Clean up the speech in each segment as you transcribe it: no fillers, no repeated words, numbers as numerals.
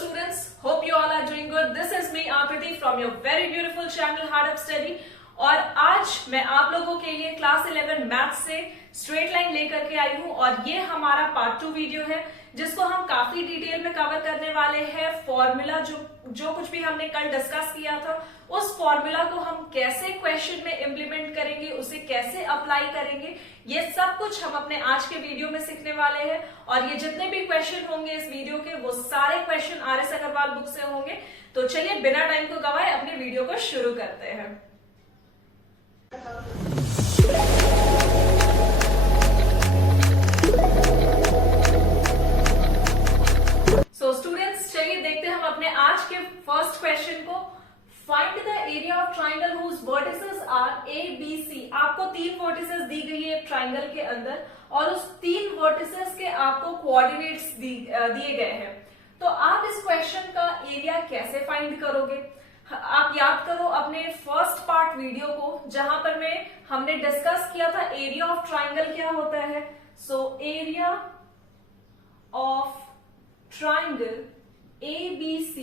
students, hope you all are doing good. This is me Akriti from your very beautiful channel Hard Up Study. और आज मैं आप लोगों के लिए क्लास 11 मैथ से स्ट्रेट लाइन लेकर के आई हूँ और ये हमारा पार्ट 2 वीडियो है जिसको हम काफी डिटेल में कवर करने वाले हैं। फॉर्मूला जो कुछ भी हमने कल डिस्कस किया था उस फॉर्मूला को हम कैसे क्वेश्चन में इम्प्लीमेंट करेंगे, उसे कैसे अप्लाई करेंगे, ये सब कुछ हम अपने आज के वीडियो में सीखने वाले हैं। और ये जितने भी क्वेश्चन होंगे इस वीडियो के वो सारे क्वेश्चन RS अग्रवाल बुक से होंगे। तो चलिए बिना टाइम को गवाए अपने वीडियो को शुरू करते हैं। सो स्टूडेंट्स, चलिए देखते हैं हम अपने आज के फर्स्ट क्वेश्चन को। Find the area of triangle whose vertices are A B C. आपको 3 वर्टिसेस दी गई है ट्राइंगल के अंदर और उस 3 वर्टिसेस के आपको कोऑर्डिनेट्स दिए गए हैं। तो आप इस क्वेश्चन का एरिया कैसे फाइंड करोगे? आप याद करो अपने फर्स्ट पार्ट वीडियो को जहां पर हमने डिस्कस किया था एरिया ऑफ ट्राइंगल क्या होता है। So area of triangle ABC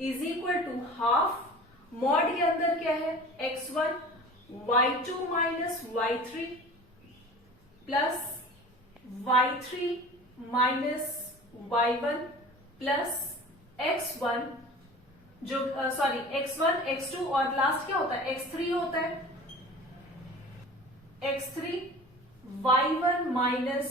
is equal to half mod के अंदर क्या है x1 y2 minus y3 plus y3 minus y1 plus x1 जो x1 x2 और लास्ट क्या होता है x3 होता है x3 y1 माइनस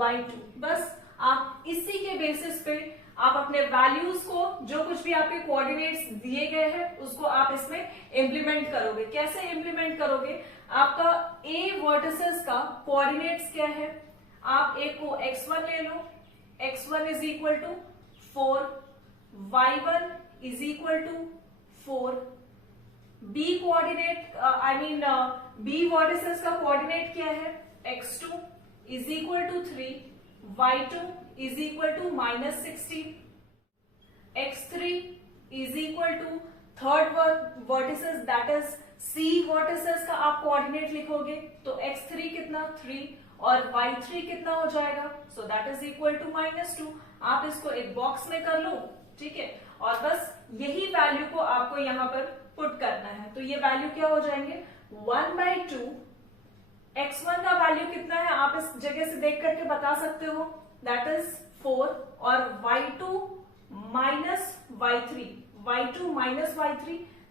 y2। बस आप इसी के बेसिस पे आप अपने वैल्यूज को जो कुछ भी आपके कोऑर्डिनेट्स दिए गए हैं उसको आप इसमें इंप्लीमेंट करोगे। कैसे इंप्लीमेंट करोगे? आपका ए वर्टिसेस का कोऑर्डिनेट्स क्या है? आप एक को x1 ले लो, x1 is equal to 4, y1 is equal to 4। B coordinate B vertices का कोऑर्डिनेट क्या है? x2 is equal to 3, y2 is equal to minus 16, x3 is equal to third vertices that is C vertices का आप coordinate लिखोगे तो x3 कितना 3 और y3 कितना हो जाएगा? So that is equal to minus 2। आप इसको एक बॉक्स में कर लो, ठीक है, और बस यही वैल्यू को आपको यहां पर पुट करना है। तो ये वैल्यू क्या हो जाएंगे 1/2। x1 का वैल्यू कितना है आप इस जगह से देख करके बता सकते हो, दैट इज 4 और y2 minus y3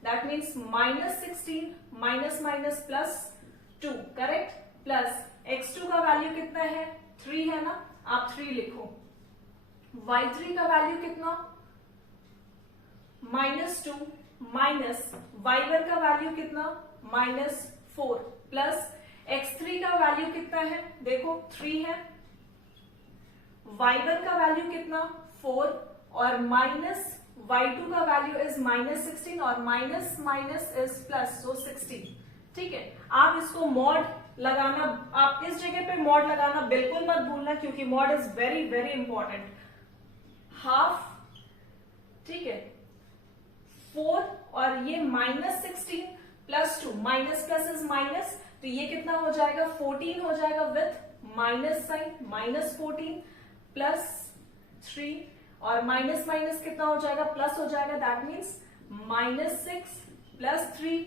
that means minus 16 minus minus plus 2, correct, plus x2 का वैल्यू कितना है 3 है ना, आप 3 लिखो। y3 का वैल्यू कितना -2 माइनस y1 का वैल्यू कितना -4 प्लस x3 का वैल्यू कितना है देखो 3 है, y1 का वैल्यू कितना 4 और माइनस y2 का वैल्यू इज -16 और माइनस माइनस इज प्लस, सो 16। ठीक है, आप इसको मॉड लगाना, आप इस जगह पे मॉड लगाना बिल्कुल मत भूलना क्योंकि mod is very very important. Half, ठीक है, 4 और ये -16 plus 2, minus plus is minus, तो ये कितना हो जाएगा 14 हो जाएगा विथ माइनस साइन, -14 प्लस 3 और माइनस माइनस कितना हो जाएगा प्लस हो जाएगा, दैट मीन्स -6 प्लस 3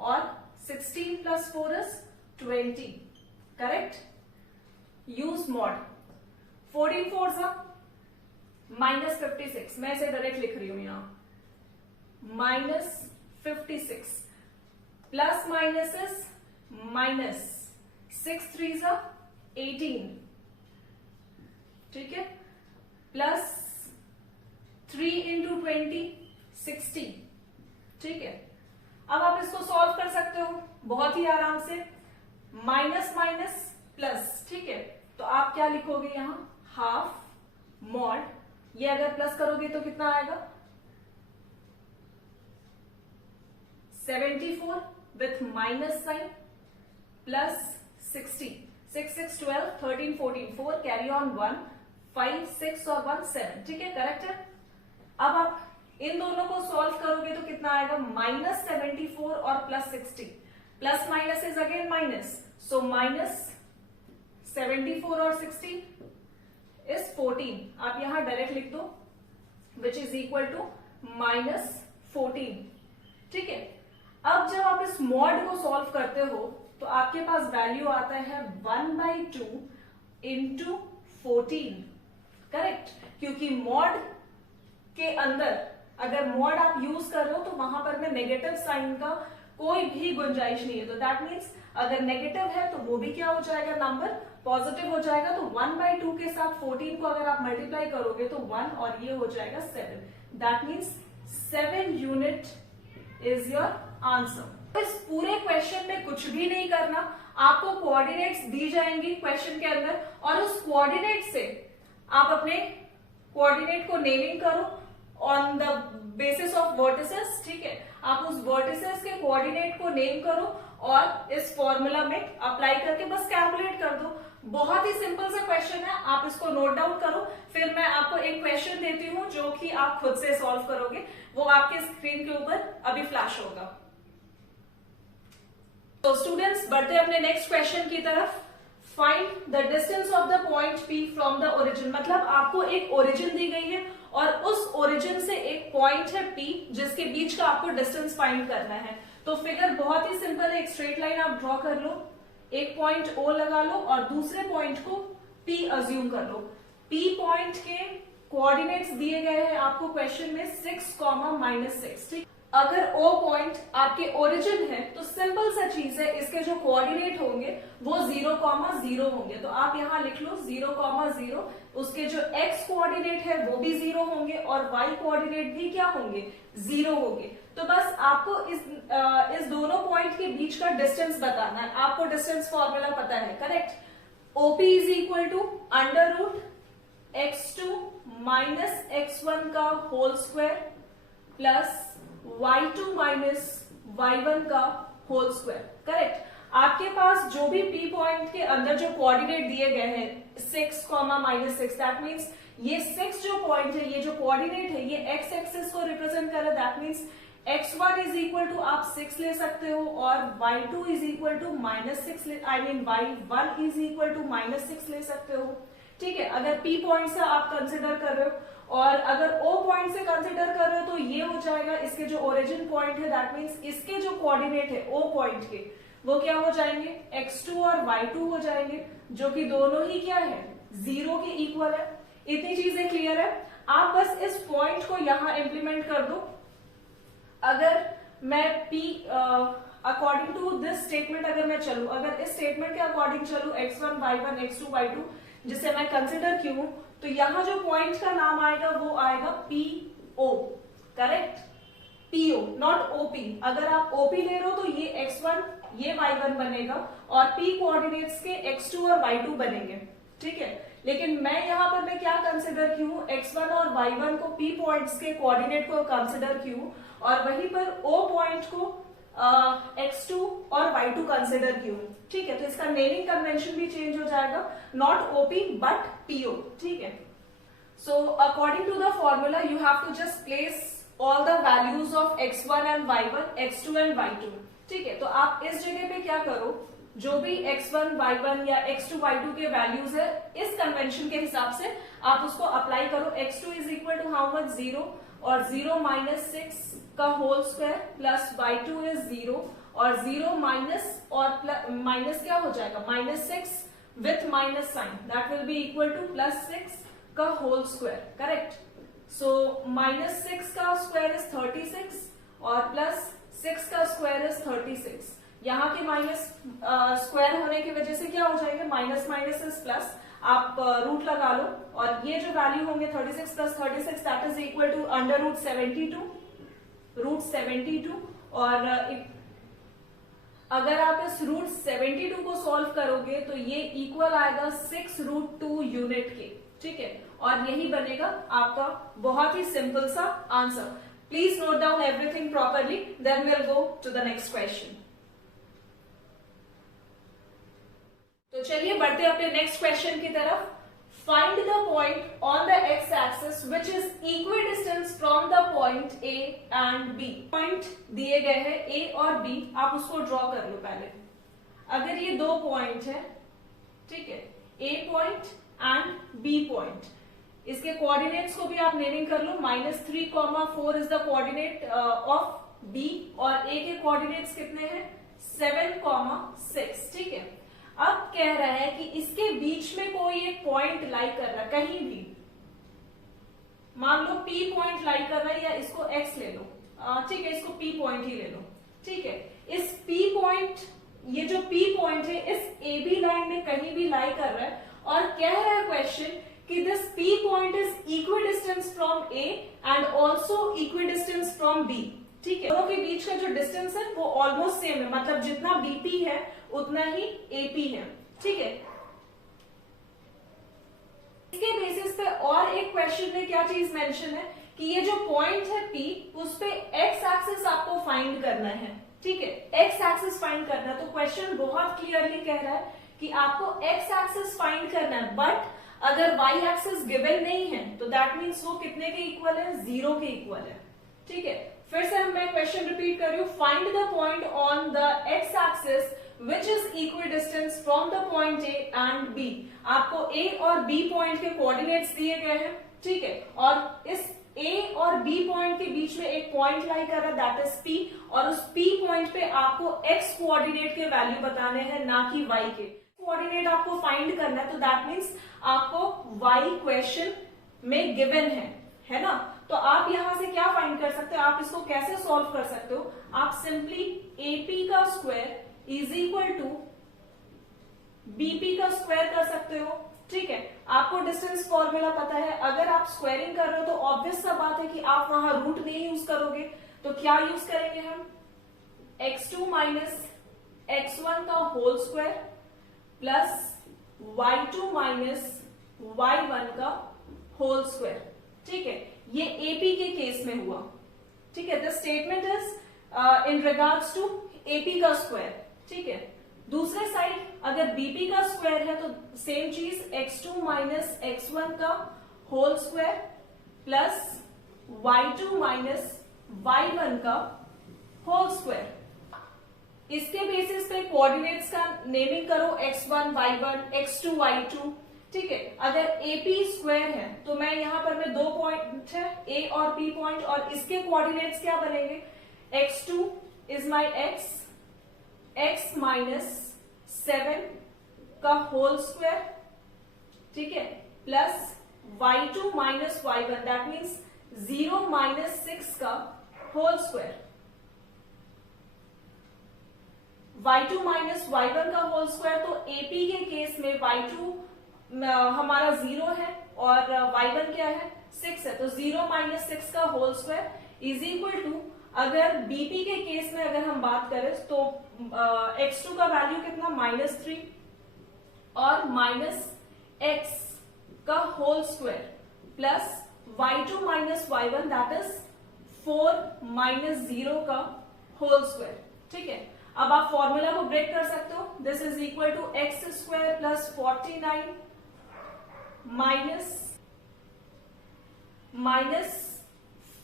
और 16 plus 4 is 20, correct. Use mod. 14 4 सा -56, मैं इसे डायरेक्ट लिख रही हूं यहां, -56 प्लस माइनस इज माइनस 6 3 सा 18, ठीक है, प्लस 3 इंटू 20 60, ठीक है। अब आप इसको सॉल्व कर सकते हो बहुत ही आराम से, माइनस माइनस प्लस, ठीक है, तो आप क्या लिखोगे यहां हाफ मॉड, ये अगर प्लस करोगे तो कितना आएगा 74 with minus sign plus 60, 6 6 12 13 14 4 carry on 1 5 6 और 1 7, ठीक है, करेक्ट है। अब आप इन दोनों को सॉल्व करोगे तो कितना आएगा -74 और plus 60, plus minus is again minus, so -74 और 60 इज 14। आप यहां डायरेक्ट लिख दो विच इज इक्वल टू -14। ठीक है, अब जब आप इस मॉड को सॉल्व करते हो तो आपके पास वैल्यू आता है 1/2 इंटू 14। करेक्ट, क्योंकि मॉड के अंदर अगर मॉड आप यूज कर रहे हो तो वहां पर में नेगेटिव साइन का कोई भी गुंजाइश नहीं है। तो दैट मीन्स अगर नेगेटिव है तो वो भी क्या हो जाएगा, नंबर पॉजिटिव हो जाएगा। तो 1/2 के साथ 14 को अगर आप मल्टीप्लाई करोगे तो 1 और ये हो जाएगा 7। That means 7 unit is your answer. इस पूरे क्वेश्चन में कुछ भी नहीं करना, आपको कोऑर्डिनेट्स दी जाएंगी क्वेश्चन के अंदर और उस कोऑर्डिनेट से आप अपने कोऑर्डिनेट को नेमिंग करो on the basis of vertices. ठीक है, आप उस वर्टिसेस के कोऑर्डिनेट को नेम करो और इस फॉर्मूला में अप्लाई करके बस कैलकुलेट कर दो। बहुत ही सिंपल सा क्वेश्चन है, आप इसको नोट डाउन करो। फिर मैं आपको एक क्वेश्चन देती हूँ जो कि आप खुद से सॉल्व करोगे, वो आपके स्क्रीन के ऊपर अभी फ्लैश होगा। तो स्टूडेंट्स बढ़ते अपने नेक्स्ट क्वेश्चन की तरफ। Find the distance of the point P from the origin. मतलब आपको एक ओरिजिन दी गई है और उस ओरिजिन से एक पॉइंट है P जिसके बीच का आपको डिस्टेंस फाइंड करना है। तो फिगर बहुत ही सिंपल है, एक स्ट्रेट लाइन आप ड्रॉ कर लो, एक पॉइंट O लगा लो और दूसरे पॉइंट को P अज्यूम कर लो। P पॉइंट के कोऑर्डिनेट्स दिए गए हैं आपको क्वेश्चन में 6, -6। ठीक, अगर O पॉइंट आपके ओरिजिन है तो सिंपल सा चीज है, इसके जो कोऑर्डिनेट होंगे वो 0, 0 होंगे। तो आप यहां लिख लो 0, 0। उसके जो x कोऑर्डिनेट है वो भी 0 होंगे और y कोऑर्डिनेट भी क्या होंगे, 0 होंगे। तो बस आपको इस दोनों पॉइंट के बीच का डिस्टेंस बताना है। आपको डिस्टेंस फॉर्मूला पता है, correct. OP is equal to √x2 - x1 का whole square plus y2 - y1 का होल स्क्वायर। करेक्ट, आपके पास जो भी P पॉइंट के अंदर जो कोऑर्डिनेट दिए गए हैं 6, -6, दैट मीन्स ये 6 जो पॉइंट है, ये जो कोऑर्डिनेट है ये x एक्सिस को रिप्रेजेंट कर रहा है। That means x1 is equal to आप 6 ले सकते हो और y2 is equal to -6 y1 is equal to -6 ले सकते हो। ठीक है, अगर P पॉइंट से आप कंसिडर कर रहे हो और अगर O पॉइंट से कंसिडर कर रहे हो तो ये हो जाएगा इसके जो ओरिजिन पॉइंट है, दैट मीन्स इसके जो कोऑर्डिनेट है O पॉइंट के वो क्या हो जाएंगे, x2 और y2 हो जाएंगे, जो कि दोनों ही क्या है, 0 के इक्वल है। इतनी चीजें क्लियर है। आप बस इस पॉइंट को यहां इंप्लीमेंट कर दो। अगर मैं P according to this statement अगर मैं चलूं, अगर इस स्टेटमेंट के अकॉर्डिंग चलूं x1, y1, x2, y2 जिसे मैं कंसिडर की हूं, तो यहां जो पॉइंट का नाम आएगा वो आएगा PO। Correct, PO not OP। अगर आप OP ले रहे हो तो ये x1 ये y1 बनेगा और P कोऑर्डिनेट्स के x2 और y2 बनेंगे। ठीक है, लेकिन मैं यहां पर मैं क्या कंसिडर की हूं, x1 और y1 को P पॉइंट्स के कोऑर्डिनेट को कंसिडर की हूं और वहीं पर O पॉइंट को x2 और y2 कंसिडर की हूं। ठीक है, तो इसका नेमिंग कन्वेंशन भी चेंज हो जाएगा, नॉट OP बट PO। ठीक है, so according to the formula you have to just place all the values of x1 and y1, x2 and y2। ठीक है, तो आप इस जगह पे क्या करो, जो भी x1, y1 या x2, y2 के वैल्यूज है इस कन्वेंशन के हिसाब से आप उसको अप्लाई करो। x2 is equal to how much, 0 और 0 - 6 का whole square plus y2 is 0 और 0 माइनस और माइनस क्या हो जाएगा, -6 with minus sign, that will be equal to +6 का होल स्क्वायर। करेक्ट, सो -6 का स्क्वायर इज 36 और +6 का स्क्वायर इज 36। यहाँ के माइनस स्क्वायर होने की वजह से क्या हो जाएगा, माइनस माइनस इज प्लस, आप रूट लगा लो और ये जो वैल्यू होंगे 36 + 36 दैट इज इक्वल टू √72 और अगर आप इस √72 को सॉल्व करोगे तो ये इक्वल आएगा 6√2 यूनिट के। ठीक है, और यही बनेगा आपका बहुत ही सिंपल सा answer. Please note down everything properly, then will go to the next question. तो चलिए बढ़ते अपने नेक्स्ट क्वेश्चन की तरफ। Find the point on the X axis which is equidistance from the point A and B। Point दिए गए हैं A और B, आप उसको ड्रॉ कर लो पहले। अगर ये दो पॉइंट है, ठीक है, A point and B point, इसके कोऑर्डिनेट्स को भी आप नेमिंग कर लो। -3,4 is the coordinate of B और ए के कोऑर्डिनेट्स कितने हैं 7,6। ठीक है, अब कह रहा है कि इसके बीच में कोई एक पॉइंट लाई कर रहा है कहीं भी, मान लो P पॉइंट लाई कर रहा है या इसको X ले लो, ठीक है, इसको P पॉइंट ही ले लो। ठीक है, इस P पॉइंट, ये जो P पॉइंट है इस AB लाइन में कहीं भी लाई कर रहा है और कह रहा है क्वेश्चन कि this P point is equidistance from A and also equidistance from B। ठीक है, दोनों के बीच का जो डिस्टेंस है वो ऑलमोस्ट सेम है, मतलब जितना BP है उतना ही AP है। ठीक है, इसके बेसिस पे और एक क्वेश्चन में क्या चीज मेंशन है कि ये जो पॉइंट है P, उस पे एक्स एक्सिस आपको फाइंड करना है। ठीक है, एक्स एक्सिस फाइंड करना है, तो क्वेश्चन बहुत क्लियरली कह रहा है कि आपको एक्स एक्सिस फाइंड करना है, बट अगर वाई एक्सिस गिवन नहीं है तो दैट मीन्स वो कितने के इक्वल है, 0 के इक्वल है। ठीक है, फिर से मैं क्वेश्चन रिपीट कर रही हूँ, find the point on the X axis which is equidistant from the point A and B। आपको A और B पॉइंट के कोऑर्डिनेट्स दिए गए हैं। ठीक है, और इस A और B पॉइंट के बीच में एक पॉइंट लाई कर रहा है दैट इज P, और उस P पॉइंट पे आपको X कोऑर्डिनेट के वैल्यू बताने हैं, ना कि Y के। कोऑर्डिनेट आपको फाइंड करना है, तो दैट मीन्स आपको Y क्वेश्चन में गिवन है ना। तो आप यहां से क्या फाइंड कर सकते हो, आप इसको कैसे सॉल्व कर सकते हो, आप सिंपली AP का square is equal to BP का स्क्वायर कर सकते हो। ठीक है, आपको डिस्टेंस फॉर्मूला पता है, अगर आप स्क्वायरिंग कर रहे हो तो ऑब्वियस सा बात है कि आप वहां रूट नहीं यूज करोगे, तो क्या यूज करेंगे हम, x2 माइनस x1 का whole square plus y2 minus y1 का होल स्क्वायर। ठीक है, ये AP के केस में हुआ। ठीक है, the statement is in regards to AP का स्क्वायर। ठीक है, दूसरे साइड अगर BP का स्क्वायर है तो सेम चीज x2 माइनस x1 का whole square plus y2 minus y1 का होल स्क्वायर। इसके बेसिस पे कोऑर्डिनेट्स का नेमिंग करो, x1 y1 x2 y2। ठीक है, अगर AP स्क्वायर है तो मैं यहां पर मैं दो पॉइंट है A और B पॉइंट, और इसके कोऑर्डिनेट्स क्या बनेंगे, x2 is my x minus 7 का होल स्क्वायर। ठीक है, plus y2 minus y1 that means 0 minus 6 का whole square. y2 minus y1 का होल स्क्वायर, तो AP के केस में y2 हमारा 0 है और y1 क्या है 6 है, तो 0 माइनस 6 का whole square is equal to, अगर BP के केस में अगर हम बात करें तो x2 का वैल्यू कितना -3 और माइनस x का whole square plus y2 minus y1 that is 4 minus 0 का होल स्क्वायर। ठीक है, अब आप फॉर्मूला को ब्रेक कर सकते हो, this is equal to X square plus 49 minus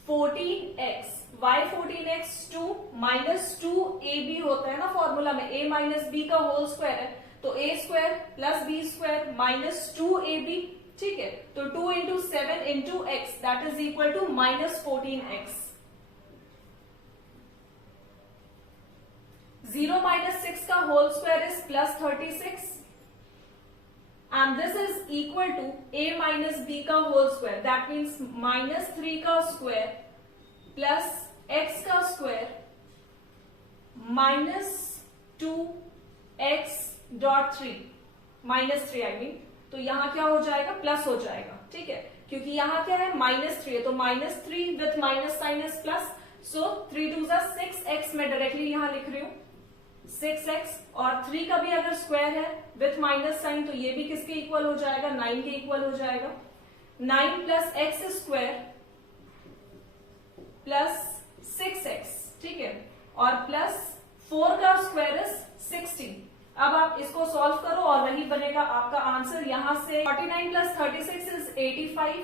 14x, y 14x 2 minus 2ab होता है ना फॉर्मूला में, a माइनस b का होल स्क्वायर है, तो a square plus b square minus 2ab। ठीक है, तो 2 into 7 into x that is equal to minus 14x। 0 minus 6 का whole square is plus 36 and this is equal to a minus b का whole square that means minus 3 का square plus x का square minus 2x dot 3 minus 3 I mean, तो यहां क्या हो जाएगा, plus हो जाएगा। ठीक है, क्योंकि यहां क्या है -3 है, तो -3 with minus sign is plus, so 3 2 6x मैं डायरेक्टली यहां लिख रही हूं 6x, और 3 का भी अगर स्क्वायर है विथ माइनस साइन तो ये भी किसके इक्वल हो जाएगा, 9 के इक्वल हो जाएगा। 9 plus x square plus 6x। ठीक है, और प्लस 4 का स्क्वायर इज 16। अब आप इसको सॉल्व करो और वही बनेगा आपका आंसर। यहां से 49 plus 36 is 85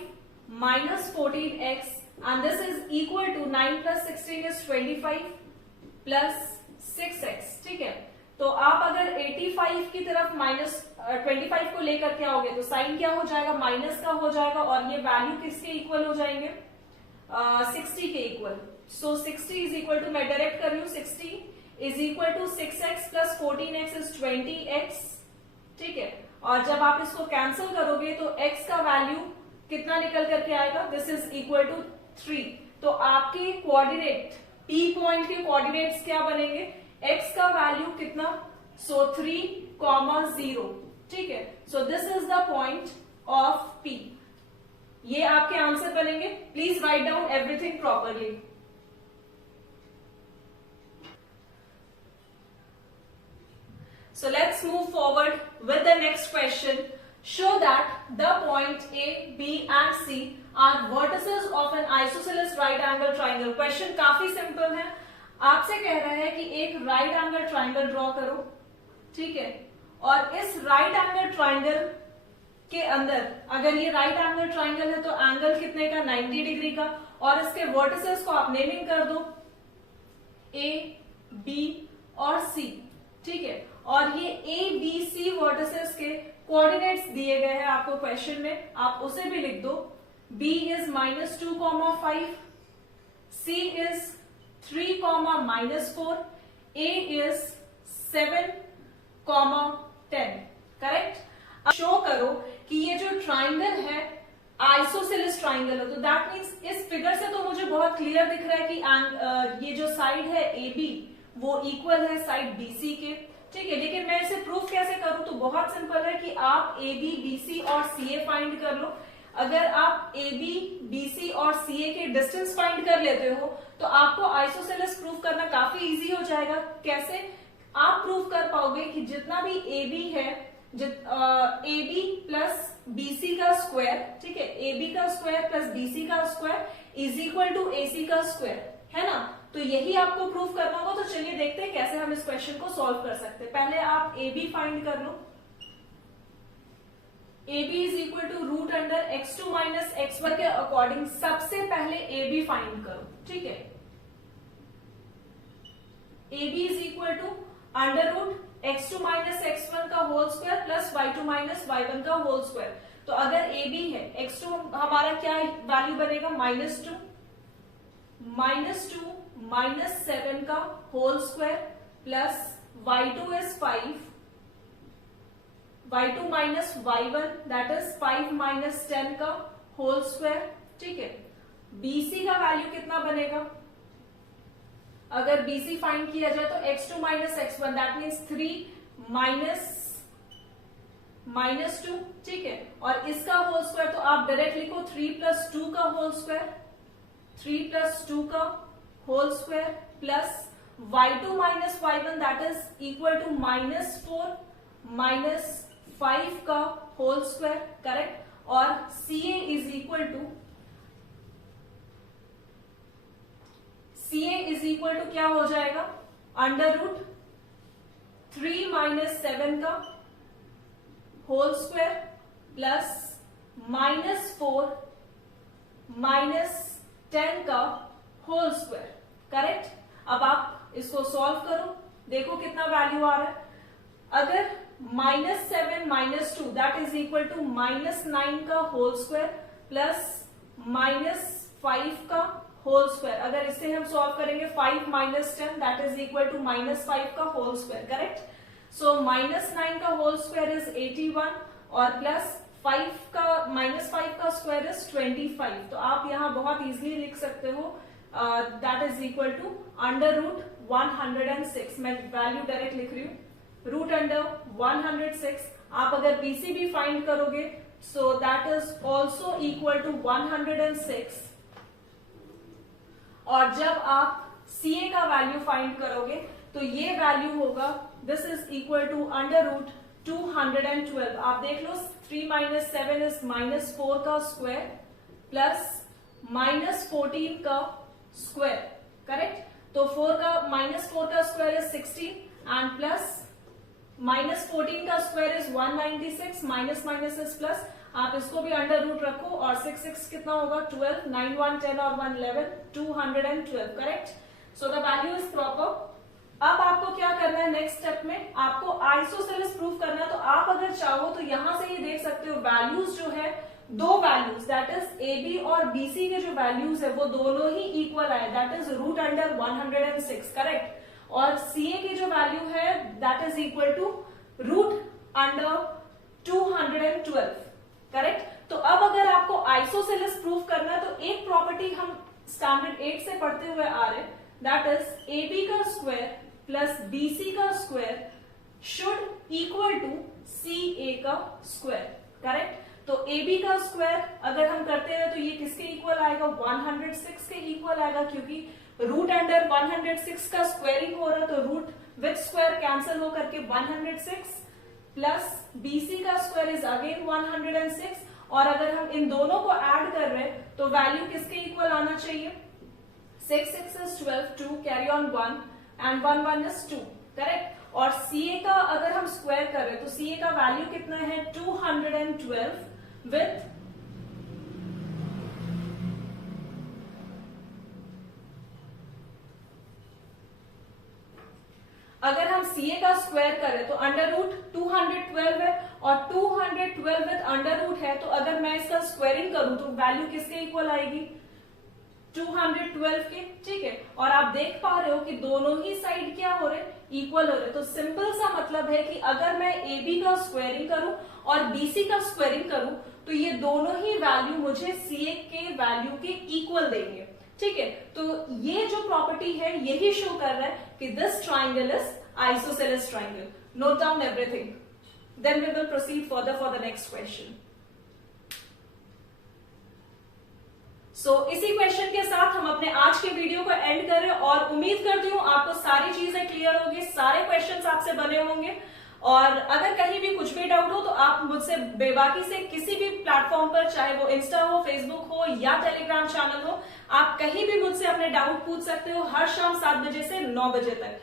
minus 14x and this is equal to 9 plus 16 is 25 plus 6x। ठीक है, तो आप अगर 85 की तरफ -25 को लेकर के आओगे तो साइन क्या हो जाएगा, माइनस का हो जाएगा, और ये वैल्यू किसके इक्वल हो जाएंगे, 60 के equal. So 60 is equal to, मैं डायरेक्ट कर रही हूं, 60 is equal to 6x plus 14x is 20x, ठीक है। और जब आप इसको कैंसिल करोगे तो x का वैल्यू कितना निकल करके आएगा, दिस इज इक्वल टू 3। तो आपके कोऑर्डिनेट P पॉइंट के कोऑर्डिनेट्स क्या बनेंगे, x का वैल्यू कितना, सो 3,0, ठीक है। So this is the point of P। ये आपके आंसर बनेंगे। Please write down everything properly. So let's move forward with the next question. Show that the point A, B and C are vertices of an isosceles right angle triangle. Question काफी simple है। आपसे कह रहा है कि एक right angle triangle draw करो, ठीक है। और इस राइट एंगल ट्राइंगल के अंदर, अगर ये राइट एंगल ट्राइंगल है तो एंगल कितने का, 90 डिग्री का, और इसके वर्टिसेस को आप नेमिंग कर दो A, B और C, ठीक है। और ये A, B, C वर्टिसेस के कोऑर्डिनेट्स दिए गए हैं आपको क्वेश्चन में, आप उसे भी लिख दो। B is -2,5, C is 3,-4, A is 7,10, correct. अब शो करो कि ये जो ट्राइंगल है आइसोसेलेस ट्राइंगल है, तो दैट मीन्स इस फिगर से तो मुझे बहुत क्लियर दिख रहा है कि ये जो साइड है AB वो इक्वल है साइड BC के, ठीक है। लेकिन मैं इसे प्रूफ कैसे करूं, तो बहुत सिंपल है कि आप AB, BC और CA फाइंड कर लो। अगर आप AB, BC और CA के डिस्टेंस फाइंड कर लेते हो तो आपको आइसोसेलेस प्रूफ करना काफी इजी हो जाएगा। कैसे आप प्रूफ कर पाओगे कि जितना भी AB है, AB प्लस BC का स्क्वायर, ठीक है, AB का स्क्वायर प्लस BC का square is equal to AC का स्क्वायर, है ना। तो यही आपको प्रूफ करना होगा। तो चलिए देखते हैं कैसे हम इस क्वेश्चन को सॉल्व कर सकते हैं। पहले आप AB फाइंड कर लो। AB is equal to root under x2 minus x1 के अकॉर्डिंग सबसे पहले AB फाइंड करो, ठीक है। AB is equal to under root x2 minus x1 का whole square plus y2 minus y1 का होल स्क्वायर। तो अगर AB है, x2 हमारा क्या वैल्यू बनेगा, -2 माइनस 7 का whole square plus y2 is 5, y2 minus y1 that is 5 minus 10 का होल स्क्वायर, ठीक है। BC का वैल्यू कितना बनेगा, अगर BC फाइंड किया जाए तो x2 minus x1 that means 3 minus 2, ठीक है। और इसका होल स्क्वायर तो आप डायरेक्ट लिखो 3 प्लस 2 का होल स्क्वायर, 3 प्लस 2 का whole square plus y2 minus y1 that is equal to -4 minus 5 का होल स्क्वायर, करेक्ट। और CA इज इक्वल टू क्या हो जाएगा, अंडर रूट 3 माइनस 7 का होल स्क्वायर प्लस -4 माइनस 10 का होल स्क्वायर, करेक्ट। अब आप इसको सॉल्व करो, देखो कितना वैल्यू आ रहा है। अगर -7 minus 2 that is equal to -9 का होल स्क्वायर प्लस -5 का होल स्क्वायर, अगर इसे हम सॉल्व करेंगे 5 minus 10 that is equal to -5 का होल स्क्वायर, करेक्ट। सो -9 का होल स्क्वायर इज 81 और प्लस -5 का स्क्वायर इज 25। तो आप यहां बहुत इजीली लिख सकते हो that is equal to under root 106। मैं वैल्यू डायरेक्ट लिख रही हूं, रूट अंडर 106। आप अगर BC भी फाइंड करोगे so that is also equal to 106। और जब आप CA का वैल्यू फाइंड करोगे तो ये वैल्यू होगा, this is equal to under root 212। आप देख लो 3 माइनस 7 इज -4 का स्क्वायर प्लस -14 का स्क्वायर, करेक्ट। तो -4 का स्क्वायर इज 16 एंड प्लस -14 का square is 196, minus is plus. आप इसको भी अंडर रूट रखो और 6 कितना होगा, 12, 9 1 10 और 1 11, 212, correct. So the value is proper अब आपको क्या करना है नेक्स्ट स्टेप में, आपको आइसोसेलेस प्रूफ करना है। तो आप अगर चाहो तो यहां से ये देख सकते हो वैल्यूज जो है, दो values that is A B और बीसी के जो वैल्यूज है वो दोनों ही इक्वल आए, that is root under 106, correct. और सीए की जो वैल्यू है that is equal to root under 212, correct. तो अब अगर आपको आइसोसेलेस प्रूफ करना है तो एक प्रॉपर्टी हम स्टैंडर्ड 8 से पढ़ते हुए आ रहे, दैट इज ए बी का स्क्वायर प्लस बीसी का स्क्वायर शुड इक्वल टू सी ए का स्क्वायर, करेक्ट। तो ए बी का स्क्वायर अगर हम करते हैं तो ये किसके इक्वल आएगा, 106 के इक्वल आएगा, क्योंकि रूट अंडर 106 का स्क्वायरिंग हो रहा है, तो रूट विथ स्क्वायर कैंसिल होकर के 106 प्लस बीसी का स्क्वायर इज अगेन 106, और अगर हम इन दोनों को ऐड कर रहे हैं तो वैल्यू किसके इक्वल आना चाहिए, 6 6 is 12, 2 carry on 1 and 1 1 is 2, correct. और सीए का अगर हम स्क्वायर कर रहे हैं तो सीए का वैल्यू कितना है 212 विथ अगर हम सीए का स्क्वायर करें तो अंडर रूट 212 है, और 212 विथ अंडर रूट है, तो अगर मैं इसका स्क्वायरिंग करूं तो वैल्यू किसके इक्वल आएगी, 212 के, ठीक है। और आप देख पा रहे हो कि दोनों ही साइड क्या हो रहे, इक्वल हो रहे। तो सिंपल सा मतलब है कि अगर मैं ए बी का स्क्वायरिंग करूं और बीसी का स्क्वायरिंग करूं तो ये दोनों ही वैल्यू मुझे सीए के वैल्यू के इक्वल देंगे, ठीक है। तो ये जो प्रॉपर्टी है यही शो कर रहा है कि this triangle is isosceles triangle. Note down everything, then we will proceed further for the next question. इसी क्वेश्चन के साथ हम अपने आज के वीडियो को एंड कर रहे हैं, और उम्मीद करती हूँ आपको सारी चीजें क्लियर होगी, सारे क्वेश्चंस आपसे बने होंगे। और अगर कहीं भी कुछ भी डाउट हो तो आप मुझसे बेबाकी से किसी भी प्लेटफॉर्म पर, चाहे वो इंस्टा हो, फेसबुक हो या टेलीग्राम चैनल हो, आप कहीं भी मुझसे अपने डाउट पूछ सकते हो, हर शाम 7 बजे से 9 बजे तक।